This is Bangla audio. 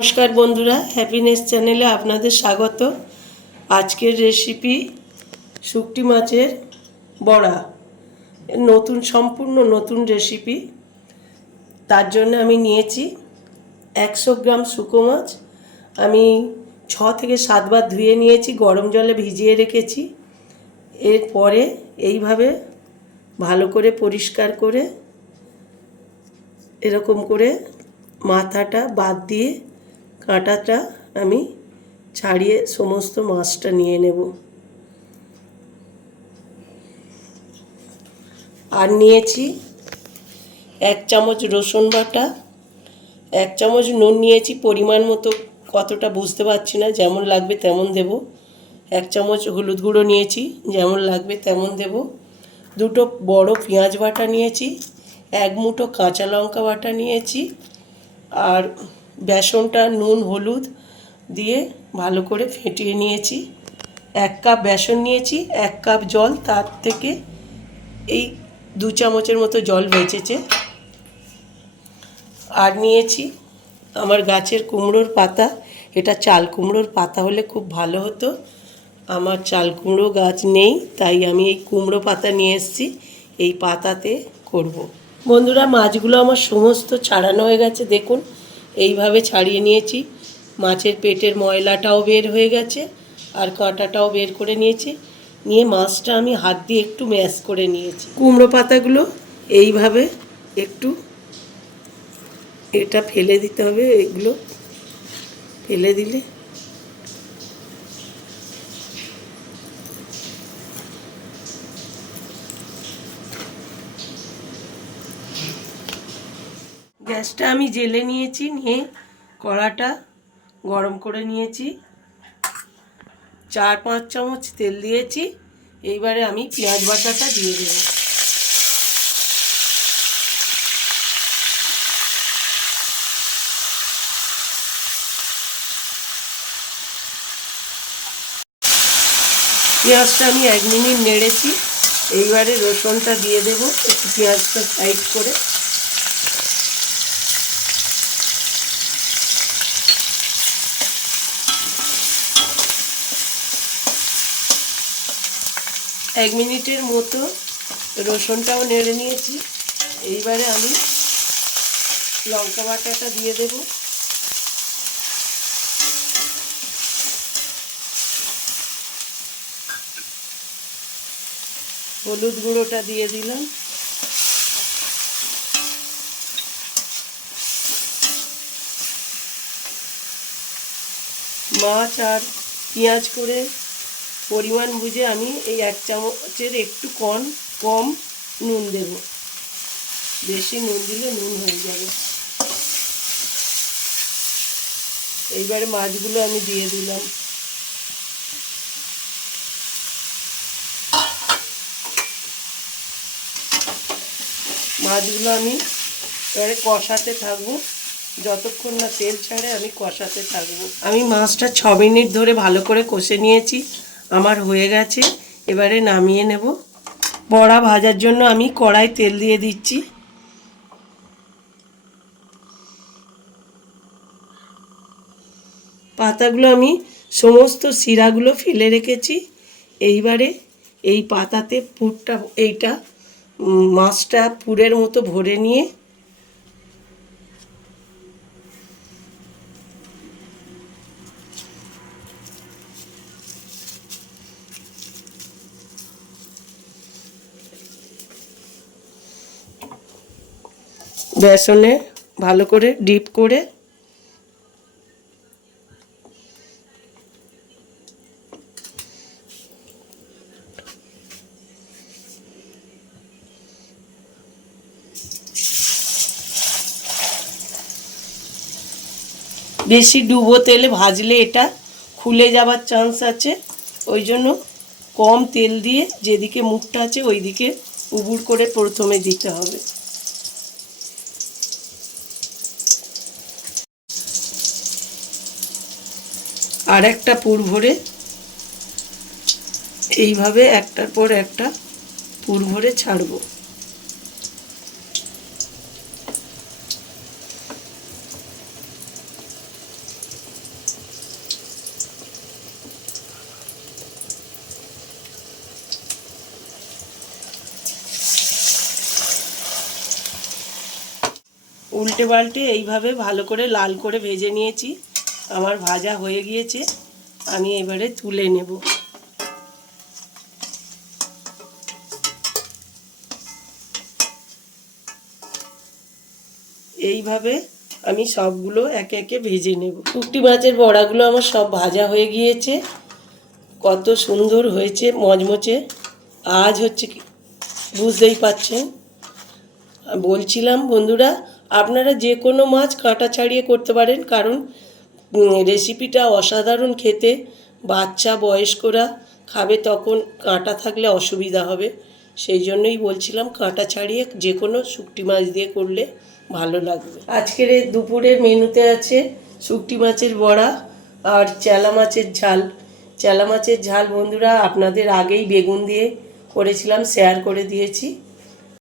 নমস্কার বন্ধুরা হ্যাপিনেস চ্যানেলে আপনাদের স্বাগত। আজকের রেসিপি শুকটি মাছের বড়া। নতুন, সম্পূর্ণ নতুন রেসিপি তার জন্য আমি নিয়েছি একশো গ্রাম শুকো মাছ। আমি ছ থেকে সাতবার ধুয়ে নিয়েছি, গরম জলে ভিজিয়ে রেখেছি। এরপরে এইভাবে ভালো করে পরিষ্কার করে এরকম করে মাথাটা বাদ দিয়ে কাঁটাটা আমি ছাড়িয়ে সমস্ত মাছটা নিয়ে নেব। আর নিয়েছি এক চামচ রসুন বাটা, এক চামচ নুন নিয়েছি, পরিমাণ মতো কতটা বুঝতে পারছি না, যেমন লাগবে তেমন দেব। এক চামচ হলুদ গুঁড়ো নিয়েছি, যেমন লাগবে তেমন দেব। দুটো বড় পেঁয়াজ বাটা নিয়েছি, এক মুঠো কাঁচা লঙ্কা বাটা নিয়েছি, আর বেসনটা, নুন, হলুদ দিয়ে ভালো করে ফেটিয়ে নিয়েছি। এক কাপ বেসন নিয়েছি, এক কাপ জল, তার থেকে এই দু চামচের মতো জল বেঁচেছে। আর নিয়েছি আমার গাছের কুমড়োর পাতা। এটা চাল কুমড়োর পাতা হলে খুব ভালো হতো। আমার চাল কুমড়ো গাছ নেই, তাই আমি এই কুমড়ো পাতা নিয়ে এসেছি, এই পাতাতে করব। বন্ধুরা, মাছগুলো আমার সমস্ত ছাড়ানো হয়ে গেছে, দেখুন। এইভাবে ছাড়িয়ে নিয়েছি। মাছের পেটের ময়লাটাও বের হয়ে গেছে আর কাঁটাটাও বের করে নিয়েছি। নিয়ে মাছটা আমি হাত দিয়ে একটু ম্যাশ করে নিয়েছি। কুমড়ো পাতাগুলো এইভাবে একটু এটা ফেলে দিতে হবে, এগুলো ফেলে দিলে গ্যাসটা আমি জেলে নিয়েছি, নিয়ে কড়াটা গরম করে নিয়েছি। চার, পাঁচ চামচ তেল দিয়েছি, এইবারে আমি পেঁয়াজ বাটাটা দিয়ে দেব। পেঁয়াজটা আমি এক মিনিট নেড়েছি, এইবারে রসুনটা দিয়ে দেব, একটু পেঁয়াজটা সাইড করে। এক মিনিটের মতো রসুনটাও নেড়ে নিয়েছি। এইবারে আমি লঙ্কা বাটাটা দিয়ে দেব। হলুদ গুঁড়োটা দিয়ে দিলাম। মাছ আর পেঁয়াজ করে পরিমাণ বুঝে আমি এই এক চামচের একটু কম কম নুন দেব। বেশি নুন দিলে নুন হয়ে যাবে। এইবারে মাছগুলো আমি দিয়ে দিলাম। মাছগুলো আমি এবারে কষাতে থাকব। যতক্ষণ না তেল ছাড়ে আমি কষাতে থাকব। আমি মাছটা ছ মিনিট ধরে ভালো করে কষে নিয়েছি। আমার হয়ে গেছে, এবারে নামিয়ে নেব। বড়া ভাজার জন্য আমি কড়াই তেল দিয়ে দিচ্ছি। পাতাগুলো আমি সমস্ত শিরাগুলো ফেলে রেখেছি। এইবারে এই পাতাতে পুরটা, এইটা মাছটা পুরের মতো ভরে নিয়ে বেসনে ভালো করে ডিপ করে বেশি ডুবো তেলে ভাজলে এটা খুলে যাবার চান্স আছে। ওই জন্য কম তেল দিয়ে যেদিকে মুখটা আছে ওই দিকে উবুর করে প্রথমে দিতে হবে। আর একটা পুর ভরে, এইভাবে একটার পর একটা পুর ভরে ছাড়ব। উল্টে পাল্টে এইভাবে ভালো করে লাল করে ভেজে নিয়েছি। আমার ভাজা হয়ে গিয়েছে, আমি এবারে তুলে নেব। এইভাবে আমি সবগুলো একে একে ভেজে নেব। শুকটি মাছের বড়াগুলো আমার সব ভাজা হয়ে গিয়েছে। কত সুন্দর হয়েছে মচমচে আজ হচ্ছে বুঝতেই পাচ্ছেন বলছিলাম বন্ধুরা, আপনারা যে কোনো মাছ কাঁটা ছাড়িয়ে করতে পারেন, কারণ রেসিপিটা অসাধারণ খেতে। বাচ্চা, বয়স্করা খাবে তখন কাঁটা থাকলে অসুবিধা হবে। সেই জন্যই বলছিলাম কাঁটা ছাড়িয়ে যে কোনো শুকটি মাছ দিয়ে করলে ভালো লাগবে। আজকের দুপুরের মেনুতে আছে শুকটি মাছের বড়া আর চেলা মাছের ঝাল। চেলা মাছের ঝাল বন্ধুরা, আপনাদের আগেই বেগুন দিয়ে করেছিলাম শেয়ার করে দিয়েছি।